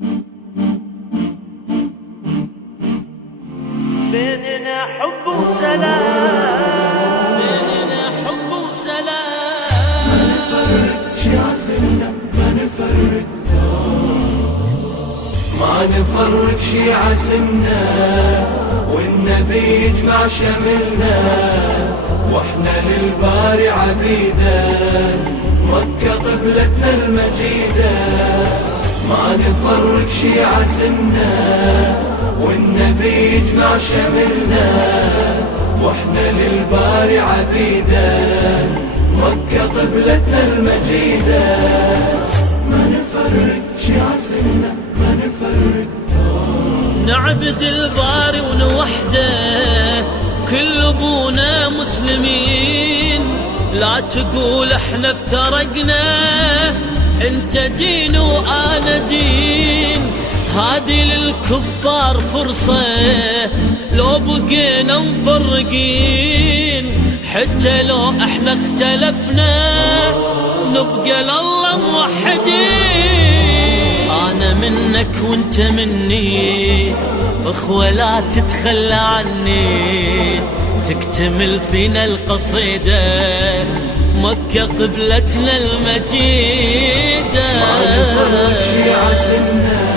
بيننا حب وسلام، بيننا حب وسلام، ما نفرق شيعة سنة، ما نفرق ما نفرق شيعة سنة، والنبي يجمع شملنا، واحنا للباري عبيدا، مكة قبلتنا المجيدة. ما نفرق شيعة سنة، والنبي يجمع شملنا، واحنا للباري عبيدا، مكة قبلتنا المجيدة. ما نفرق شيعة سنة، ما نفرق نعبد الباري ونوحده، كل ابونا مسلمين. لا تقول احنا افترقنا، انت دين وانا دين. هذه للكفار فرصة، لو بقينا مفرقين، حتى لو احنا اختلفنا نبقى لله موحدين. انا منك وانت مني، اخوة لا تتخلى عني، تكتمل فينا القصيدة، مكة قبلتنا المجيدة. ما نفرق شيعة سنة،